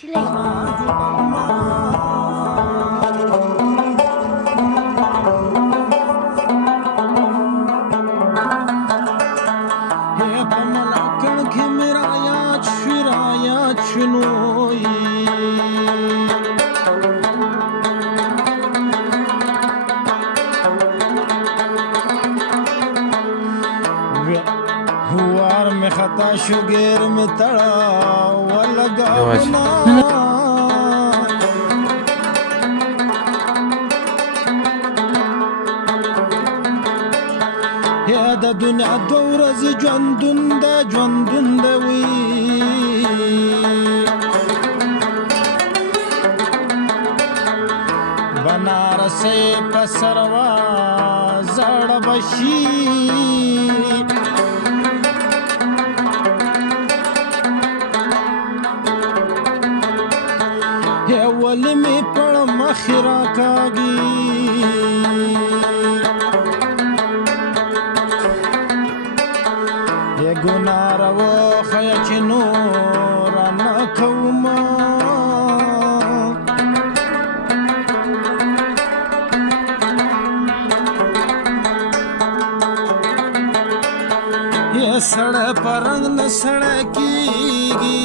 سیلۍ हुआर में खता शुगेर में तड़ा लगा या द दुनिया दौरज ژوندون وی بنارس پسروا زړ بشي ولې مې پړ مخ راکاږي یې ګناه راوښیه چې نور نه کومه یې سړی په رنګ نه سړی کېږي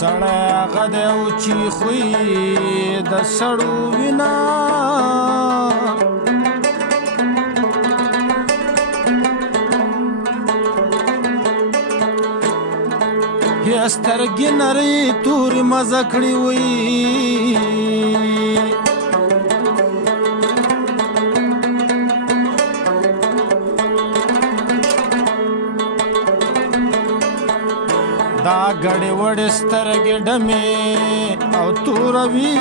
سړی هغه دی او چې خوی د سړو وینا یا سترګې نرۍ تورې مزه کړې وي دا ګړې وړې سترګې ډمې او توره وي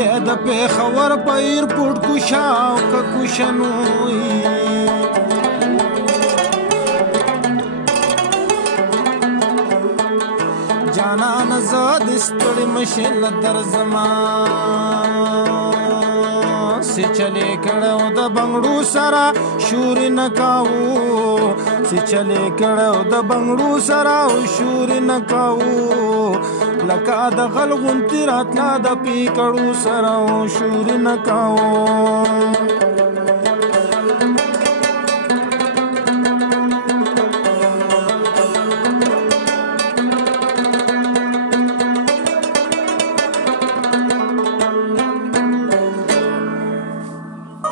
یا د پېښور په ایرپورټ کوشه او که کوشنو جانانه زه د ستړې مشې له درځمه سی چلے کړو د بنگړو سره شور نه کاوو سی چلے کړو د بنگړو سره شور نه کاوو لکه د غل غونتی راتلا د پیکړو سره شور نه کاوو